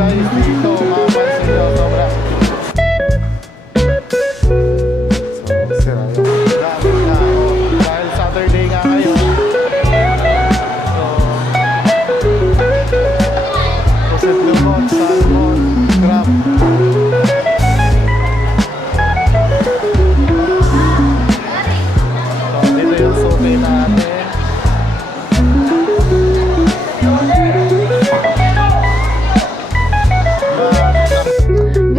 guys dito, mapapansin nyo, sobrang sira yung gamit na ako dahil Saturday nga ngayon. So pusit lumot, salmon, crab. So dito yung suki natin.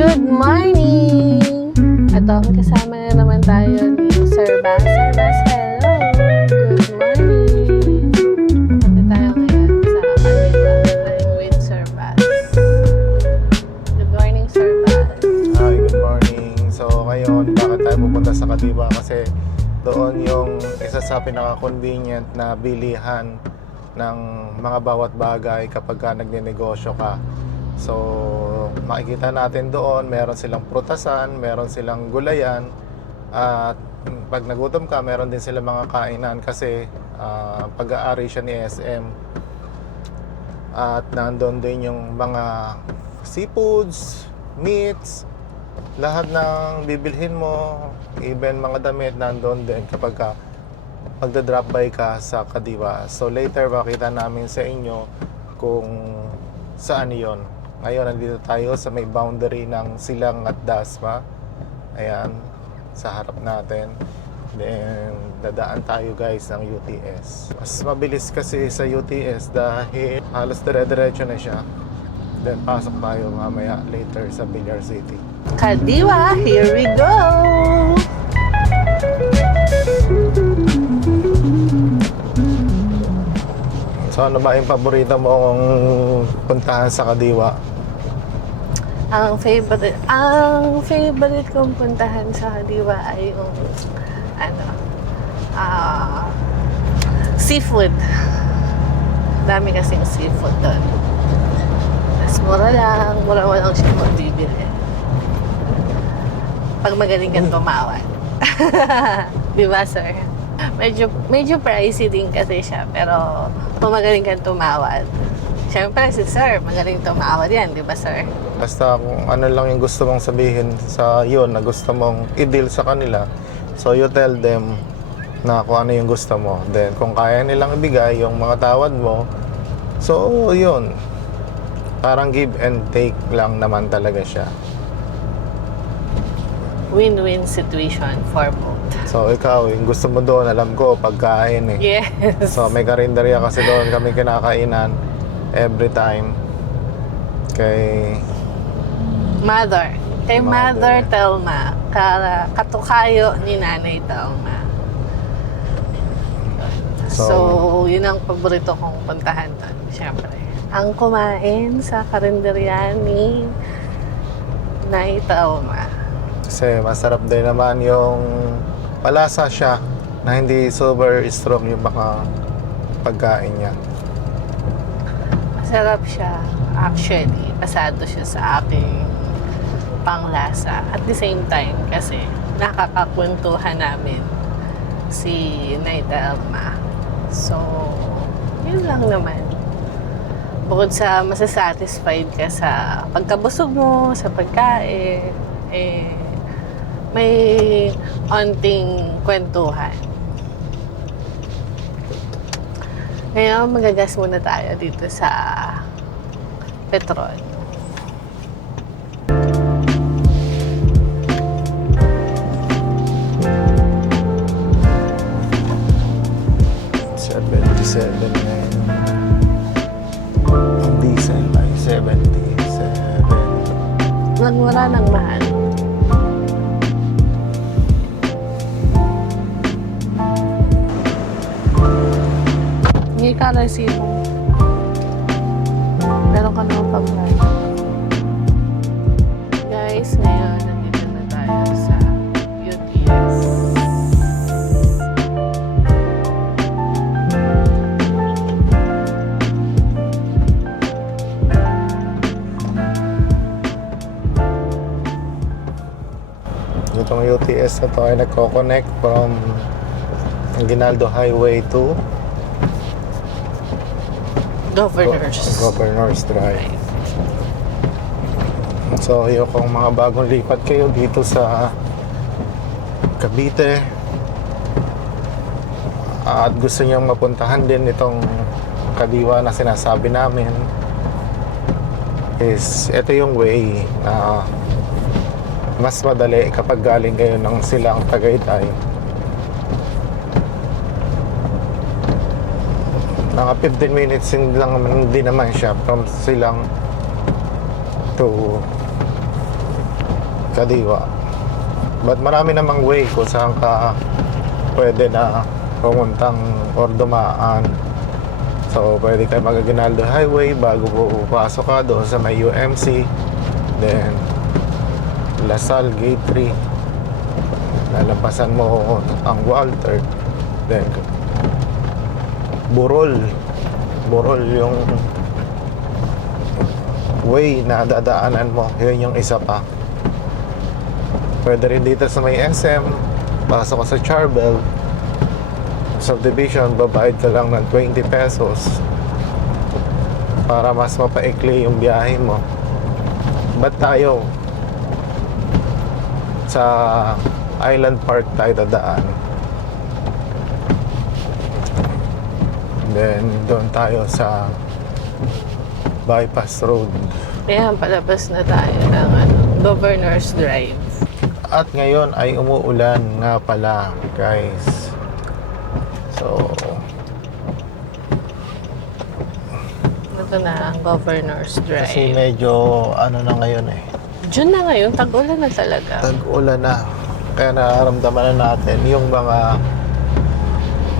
Good morning! Ito, kasama na naman tayo ni Sir Bass. Sir Bass, hello! Good morning! Punta tayo ngayon sa Arriba. I'm with Sir Bass. Good morning, Sir Bass. Hi, good morning. So ngayon, bakit tayo pupunta sa Kadiwa? Kasi doon yung isa sa pinaka-convenient na bilihan ng mga bawat bagay kapag ka nagnenegosyo ka. So makikita natin doon, meron silang prutasan, meron silang gulayan, at pag nagutom ka, meron din silang mga kainan kasi pag-aari siya ni SM. At nandoon din yung mga seafoods, meats, lahat ng bibilhin mo, even mga damit nandoon din kapag ka magda-drop by ka sa Kadiwa. So later makita namin sa inyo kung saan yon. Ngayon nandito tayo sa may boundary ng Silang at Dasma. Ayan, sa harap natin. Then dadaan tayo guys ng UTS. Mas mabilis kasi sa UTS dahil halos dire-diretso na siya. Then pasok tayo mamaya later sa Villar City. Kadiwa, here we go! So ano ba yung paborito mong puntahan sa Kadiwa? Ang favorite kong puntahan sa Kadiwa ay yung seafood. Dami kasing seafood doon. Mas mura lang siya magbibili. Pag magaling kang tumawad. Di ba, sir? Medyo pricey din kasi siya, pero kung magaling kang tumawad, siyempre si sir, magaling tumawad yan, di ba, sir? Basta kung ano lang yung gusto mong sabihin sa yun na gusto mong i-deal sa kanila, so you tell them na kung ano yung gusto mo. Then kung kaya nilang ibigay yung mga tawad mo, so yun, parang give and take lang naman talaga siya. Win-win situation for both. So ikaw, yung gusto mo doon, alam ko, pagkain eh. Yes. So may karinderya kasi doon kami kinakainan every time. Kay Mother. Kay Mother Telma. Katukayo ni Nanay Telma. So, yun ang paborito kong puntahan doon, syempre. Ang kumain sa karinderya ni Nanay Telma. kasi masarap din naman yung malasa siya na hindi super strong yung mga pagkain niya. Masarap siya. Actually, pasado siya sa aking panglasa. At the same time, kasi nakakakwentuhan namin si Naita Elma. So, yun lang naman. Bukod sa masasatisfied ka sa pagkabusog mo, sa pagkain, may onting kwentuhan. Ngayon, magagas muna tayo dito sa Petron. $77 ngayon. Ang diesel ay 77. Nagmura ng mahal. Hindi ka resibo. Meron ka naman pag-ride. Guys, ngayon nandito na tayo sa UTS. Itong UTS na to ay nagko-connect from Aguinaldo Highway to Governors. Governors Drive. So, kung mga bagong lipat kayo dito sa Cavite at gusto nyo mapuntahan din itong kadiwa na sinasabi namin, is ito yung way na mas madali kapag galing kayo ng Silang Tagaytay. Mga 15 minutes din naman siya from Silang to Kadiwa. But marami namang way kung saan ka pwede na pumuntang or dumaan. So pwede kayo mag-Aguinaldo Highway bago pupasok ka doon sa may UMC. Then Lasal Gate 3, lalampasan mo ang Walter. Then Burol yung way na dadaanan mo. Yun yung isa pa. Pwede rin dito sa may SM, pasok ka sa Charbel subdivision, babayad ka lang ng 20 pesos para mas mapaikli yung biyahe mo. Ba't tayo sa Island Park tayo dadaan? Then doon tayo sa Bypass Road. Ayan, palabas na tayo ng Governor's Drive. At ngayon ay umuulan nga pala, guys. So ito na ang Governor's Drive. kasi medyo ano na ngayon eh, June na ngayon, tag-ulan na talaga. tag-ulan na. Kaya nararamdaman na natin yung mga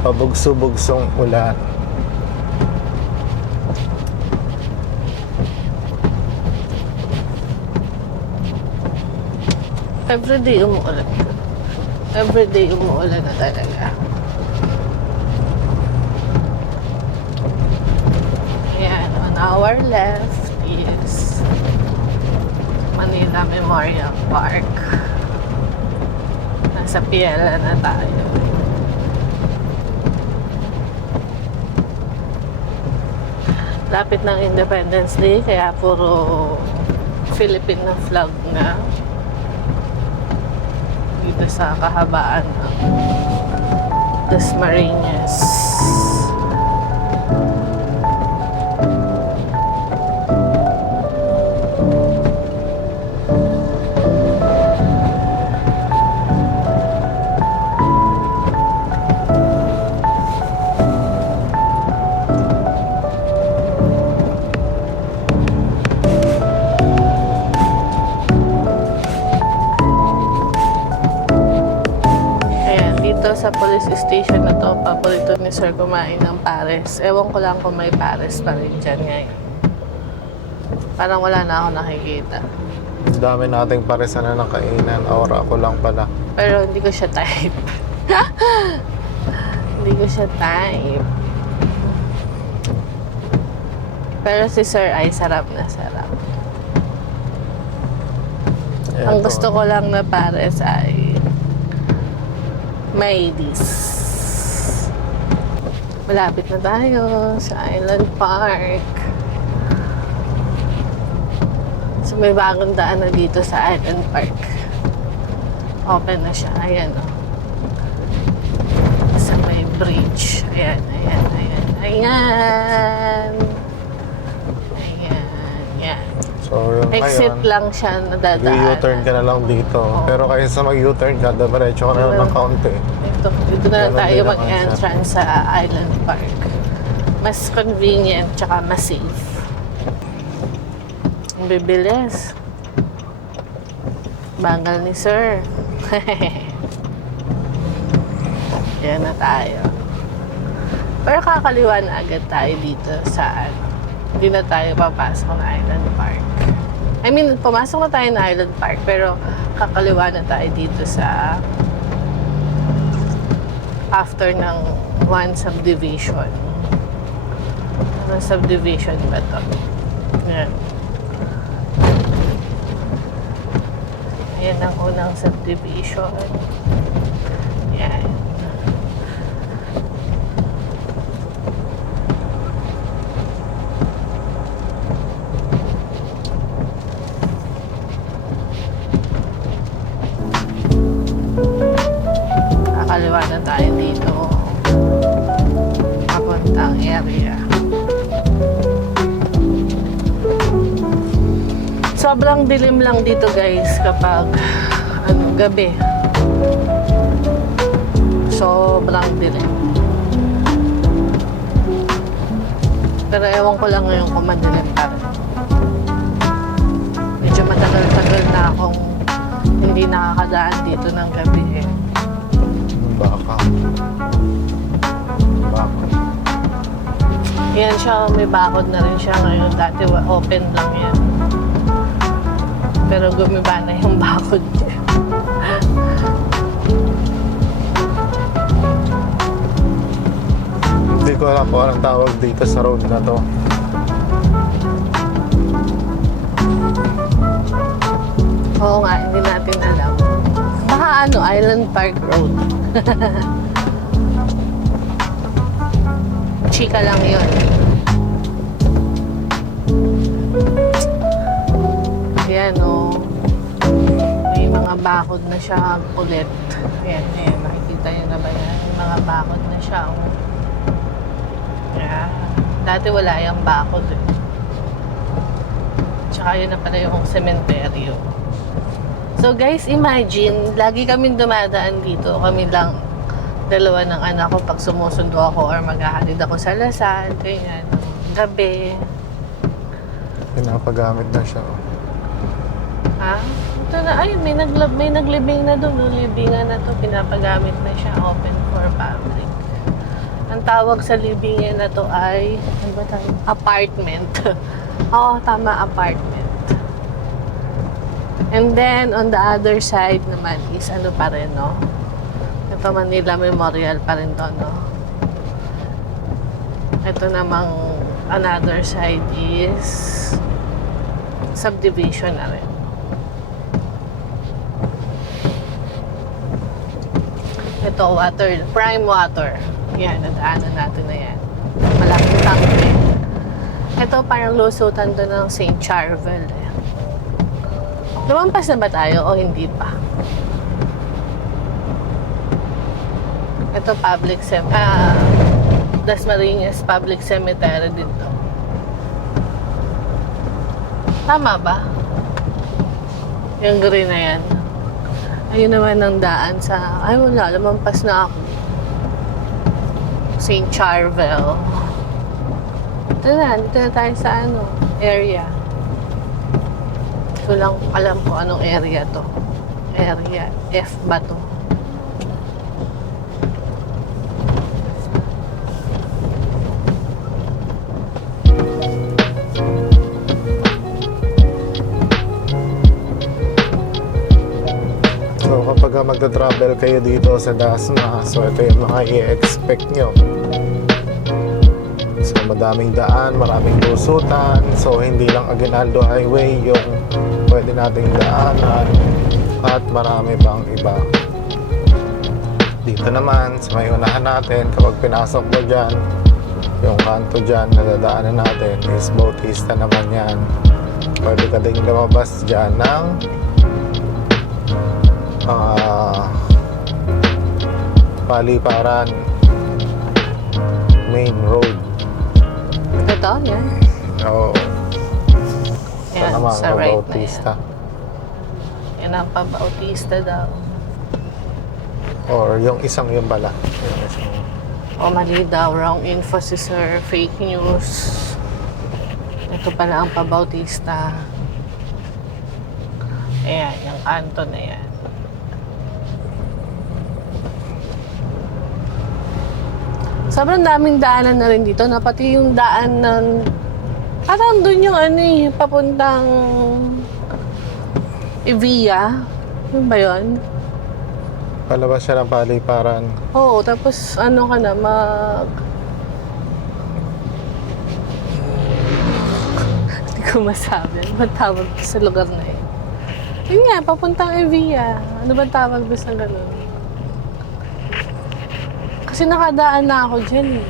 pabugso-bugsong ulan. Everyday umuulan. Everyday umuulan na talaga. Ayan, on our left is Manila Memorial Park. Nasa Piela na tayo. Lapit ng Independence Day, kaya puro Philippine na flag na dito sa kahabaan ng Dasmariñas. Sa police station na to, paborito ni Sir kumain ng pares. Ewan ko lang kung may pares pa rin dyan ngayon. Parang wala na ako nakikita. Dami nating paresan na ng kainan. Aura ako lang pala. Pero hindi ko siya type. Hindi ko siya type. Pero si Sir ay sarap na sarap. Ang Eto. gusto ko lang na pares ay Maydis. Malapit na tayo sa Island Park. So may bagong daan na dito sa Island Park. Open na siya. Ayan o. Sa may bridge. Ayan, ayan, ayan. Ayan. Ayan, ayan. So yung Exit ngayon, lang siya na dadaan. U-turn ka na lang dito. Oo. Pero kaysa mag-U-turn ka, diretso ka na lang ng kaunti. Dito na lang Ganun tayo din naman mag-entrance sa Island Park. Mas convenient tsaka mas safe. Ang bibilis. Bagal ni Sir. Yan na tayo. Pero kakaliwa na agad tayo dito sa hindi na tayo papasok na Island Park. I mean, pumasok na tayo na Island Park pero kakaliwa na tayo dito sa after ng one subdivision. Anong subdivision ba to? Yan. Ayan ang unang subdivision. Yan. area. Sobrang dilim lang dito guys kapag gabi. Sobrang dilim. Pero ewan ko lang ngayon kung madilim pa rin. Medyo matagal-tagal na akong hindi nakakadaan dito ng gabi eh. Baka. Yan siya, may bakod na rin siya ngayon. Dati open lang yan. Pero gumiba na yung bakod niya. Hindi ko alam kung anong tawag dito sa road na to. Oo nga, hindi natin alam. Baka Island Park Road. Chika lang yun. Ayan o. May mga bakod na siya ulit. Ayan, ayan. Makikita nyo na ba yan? May mga bakod na siya o. Ayan. Dati wala yung bakod eh. Tsaka yun na pala yung sementeryo. So guys, imagine, lagi kaming dumadaan dito. Kami lang, dalawa ng anak ko pag sumusundo ako or maghahalid ako sa Lasal, ganyan, gabi. Pinapagamit na siya. Ha? Ito na, ay, may naglibing na doon. No? Libingan na to, pinapagamit na siya, open for public. Ang tawag sa libingan na to ay, ano ba tayo? Apartment. Oo, tama, apartment. And then, on the other side naman is ano pa rin, no? Ito Manila Memorial pa rin to, no? Ito namang another side is subdivision na rin. Ito, water, prime water. Yan, nadaanan natin na yan. Malaking tangke. Ito, parang lusutan to ng St. Charvel. Lumampas na ba tayo o hindi pa? Ito public Dasmariñas Public Cemetery dito. Tama ba? Yung green na yan. Ayun naman ang daan sa... Ay wala, lumampas na ako. St. Charvel. Ito na, dito na tayo sa area. Ko lang alam po anong area to. Area F ba to? So kapag magta-travel kayo dito sa Dasma, so ito yung mga i-expect nyo. So madaming daan, maraming lusutan. So hindi lang Aguinaldo Highway yung pwede nating daanan at marami pang iba. Dito naman sa may unahan natin, kapag pinasok mo dyan, yung kanto dyan na dadaanan natin is Bautista naman yan. Pwede ka din lumabas dyan ng Paliparan Main Road. Ito, yan. Oo. Yan, naman, sa right Bautista. na yan. Yan ang pa-Bautista daw. Or yung isang yung bala. Yung isang... O mali daw, wrong info si sir, fake news. Ito pala ang pa-Bautista. Ayan, yung kanto na yan. Sobrang daming daanan na rin dito, na pati yung daan ng... Parang doon yung papuntang Evia. Ano ba yun? Palabas siya ng Paliparan. Oo, tapos ano ka na, Hindi ko masabi. Ano ba tawag sa lugar na yun? Yun nga, papuntang Evia. Ano ba tawag ba sa ganun? Kasi nakadaan na ako dyan eh.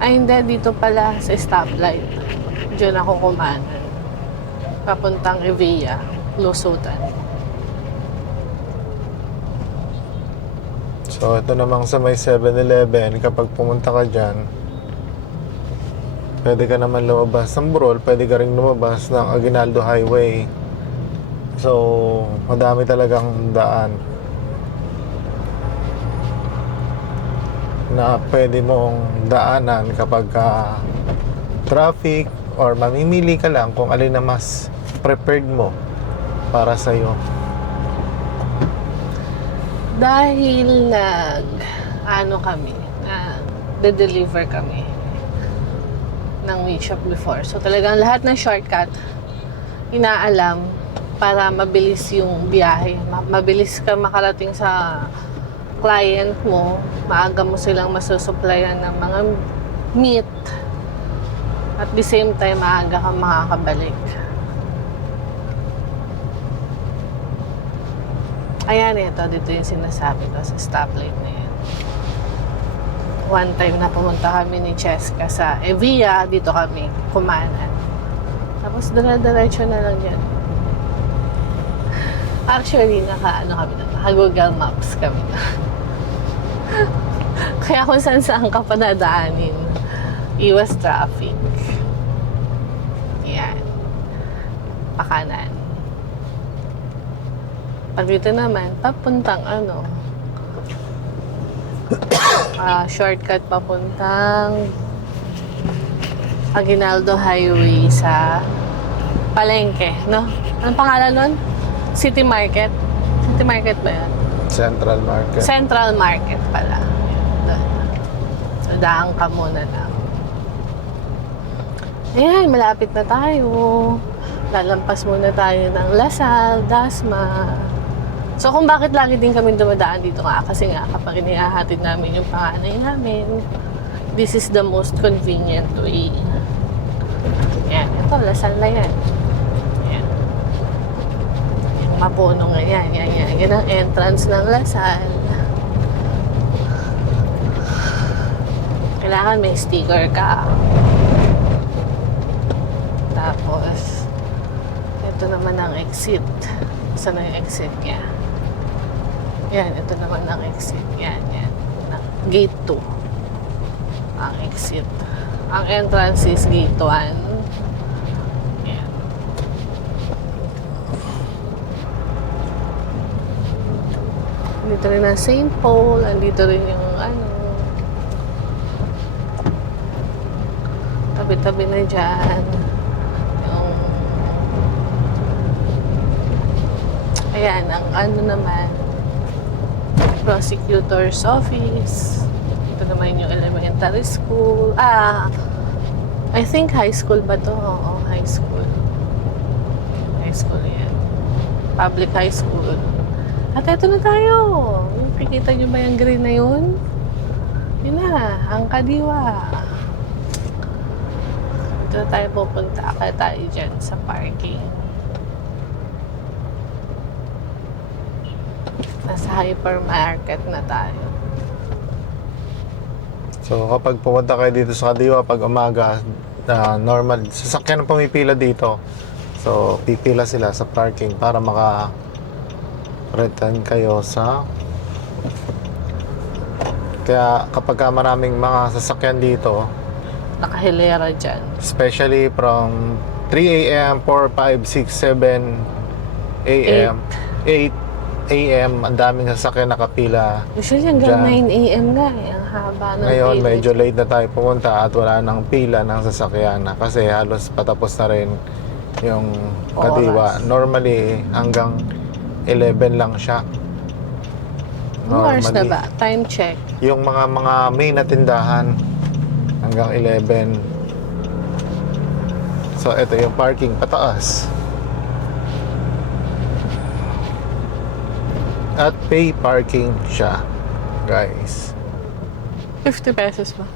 Ay hindi, dito pala sa stoplight. Diyan ako kumanan. Papuntang Evia, Lusutan. So, ito namang sa may 7-Eleven, kapag pumunta ka dyan, pwede ka naman lumabas ng Burol, pwede ka rin lumabas ng Aguinaldo Highway. So, madami talagang daan na pwede mong daanan kapag traffic, or mamimili ka lang kung alin na mas prepared mo para sa'yo. Dahil de-deliver kami ng meat shop before. So talagang lahat ng shortcut inaalam para mabilis yung biyahe. Mabilis ka makarating sa client mo. Maaga mo silang masusupplyan ng mga meat. At the same time, maaga kang makakabalik. Ayan, dito yung sinasabi ko sa stoplight na yan. One time na pumunta kami ni Cheska sa Evia, dito kami kumanan. Tapos dire-diretso na lang yan. Actually, naka-Google Maps kami na. Kaya kung saan ka pa nadaanin, iwas traffic. Yan. Pakanan. Pag dito naman, papuntang shortcut papuntang Aguinaldo Highway sa Palengke, no? Anong pangalan nun? City Market? City Market ba yan? Central Market. Central Market pala. Doon. So, daan ka muna lang. Ayan, malapit na tayo. Lalampas muna tayo ng Lasal, Dasma. So, kung bakit lagi din kami dumadaan dito nga, kasi nga kapag inihahatid namin yung panganay namin, this is the most convenient way. Yan, ito, Lasal na yan. Yan. Yung mapuno nga yan. Yan ang entrance ng Lasal. Kailangan may sticker ka. Tapos, ito naman ang exit. Saan ang exit niya? Yan, ito naman ang exit. Yan. Gate 2. Ang exit. Ang entrance is gate 1. Yan. Dito rin ang St. Paul. Andito rin yung tabi-tabi na dyan. Ayan, ang naman, prosecutor's office. Ito naman yung elementary school. I think high school ba to? Oo, high school. High school yan. Public high school. At eto na tayo. Nakikita nyo ba yung green na yun? Yun na, ang Kadiwa. Ito na tayo pupunta. Kaya tayo dyan sa parking. Nasa hypermarket na tayo. So, kapag pumunta kayo dito sa Kadiwa, pag umaga, normal, sasakyan ang pumipila dito. So, pipila sila sa parking para maka-return kayo sa... Kaya kapag maraming mga sasakyan dito, Nakahilera dyan. especially from 3 a.m., 4, 5, 6, 7 a.m., 8 a.m., ang daming sasakyan nakapila. Usually hanggang Dyan. 9 a.m. nga eh. Ang haba ng Ngayon, pila. medyo late na tayo pumunta at wala nang pila ng sasakyan na kasi halos patapos na rin yung Kadiwa. Oras. Normally, hanggang 11 lang siya. Anong oras na ba? Time check. Yung mga main na tindahan, hanggang 11. So, ito yung parking pataas. At pay parking siya, guys. 50 pesos ba?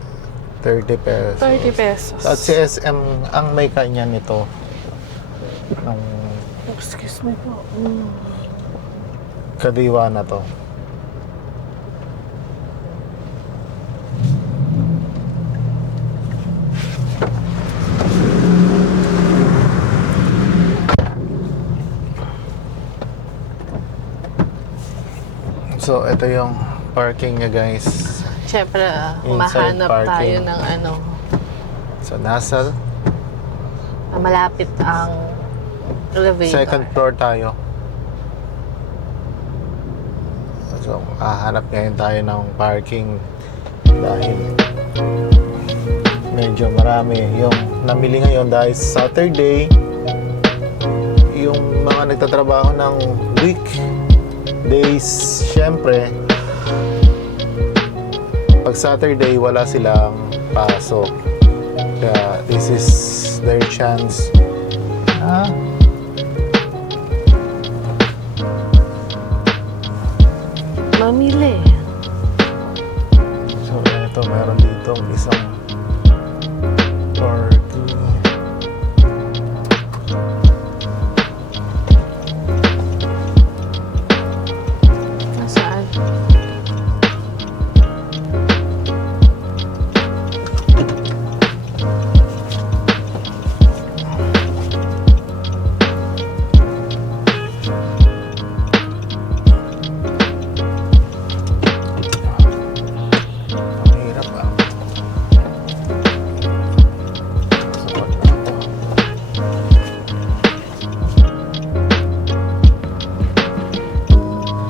30 pesos. 30 pesos. At si SM ang may kanya nito. Ng Excuse me po. Kadiwa na to. So, ito yung parking niya guys. Siyempre, Inside mahanap parking. tayo ng ano, So nasa malapit ang elevator. second floor tayo. So hahanap ngayon tayo ng parking dahil medyo marami yung namili ngayon dahil Saturday. Yung mga nagtatrabaho ng weekdays, syempre pag Saturday wala silang pasok, kaya this is their chance Mamili. so ito meron dito isang parking. Nasaan? Ang hirap ah. Sukat na ito.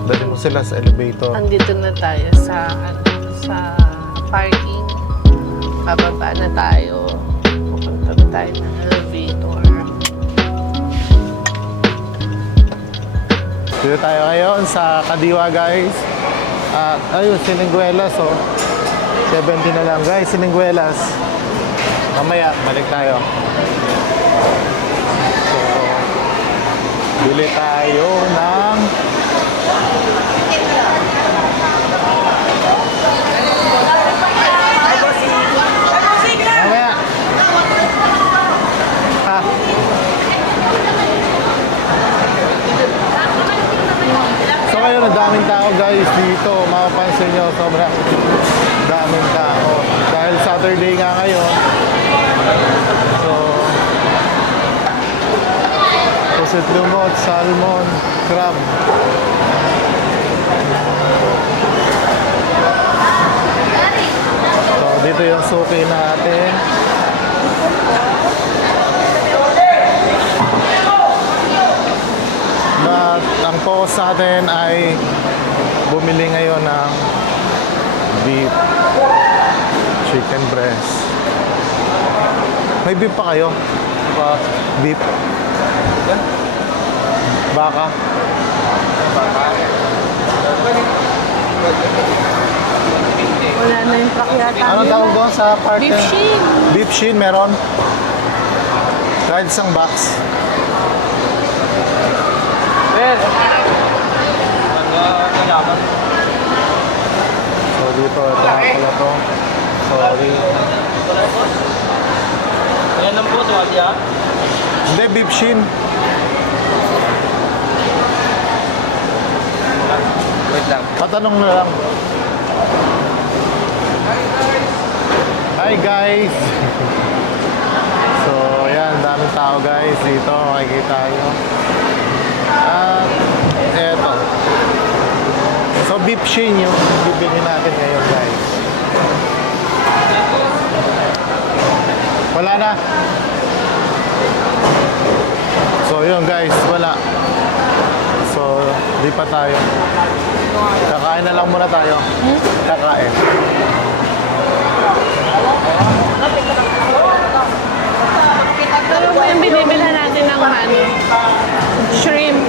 Dali mo sila sa elevator. Andito na tayo sa parking. Bababa na tayo. Pupunta na tayo ng elevator. Dito tayo ngayon sa Kadiwa guys. At ayun, Siniguelas oh. 70 na lang guys, Siniguelas. Mamaya, balik tayo. So, bili tayo ng mamaya. Ha? So ngayon, ang daming tao guys dito. Mapapansin nyo, sobrang daming tao. Dahil Saturday nga ngayon. So, pusit lumot, salmon, crab. So, dito yung suki natin. But ang focus natin ay bumili ngayon ng beef, chicken breast. May beef pa kayo? Beef? Baka? Wala na yung pakyata. Anong tawag doon sa part? Beef shin. Beef shin meron? Kahit isang box. So dito, ito nga pala to. Sorry. Ayan lang po, tuwadi ah. Hindi, beef shin. Wait lang. Patanong na lang. Hi guys! So, ayan, daming tao guys dito. Makikita nyo. At, eto. So, beef shin yung bibili natin ngayon guys. Wala na. So, yun guys, wala. So, di pa tayo. Kakain na lang muna tayo. Kakain. Pero yung binibilhan natin ng ano, shrimp.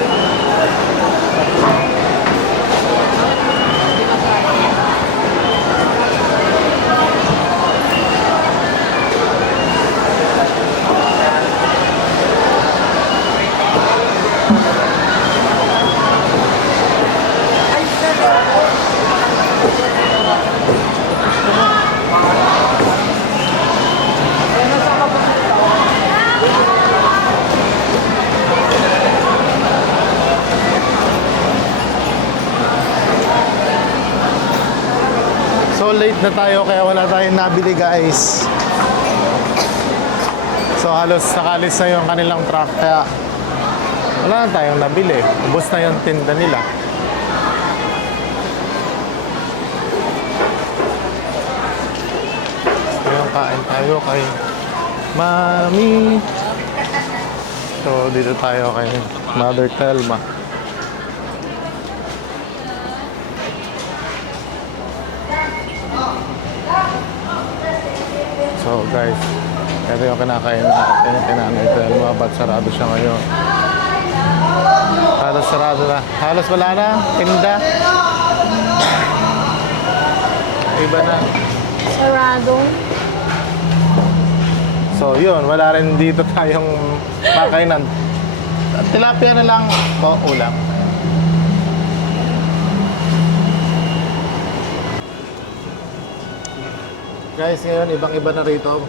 So late na tayo kaya wala tayong nabili guys. So halos nakalis na yung kanilang truck kaya wala na tayong nabili. Ubus na yung tinda nila. Kakain tayo kay Mami. So, dito tayo kay Mother Telma. So, guys, ito yung kinakain natin kay Nanay Telma. Ba't sarado siya ngayon? Halos sarado na. Halos wala na. Tinda. Iba na. Sarado. So, yun. Wala rin dito tayong makainan. Tilapia na lang po, ulam. Guys, ngayon, ibang-iba na rito.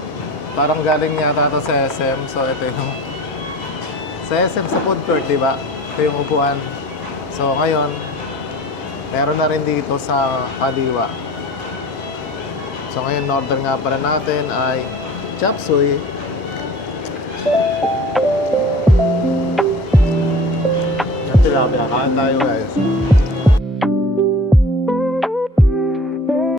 Parang galing yata ito sa SM. So, ito yung sa SM sa food court, di ba? Ito yung upuan. So, ngayon, meron na rin dito sa Kadiwa. So, ngayon, order nga pala natin ay chop suey. Yan tilapia. Kain tayo, guys.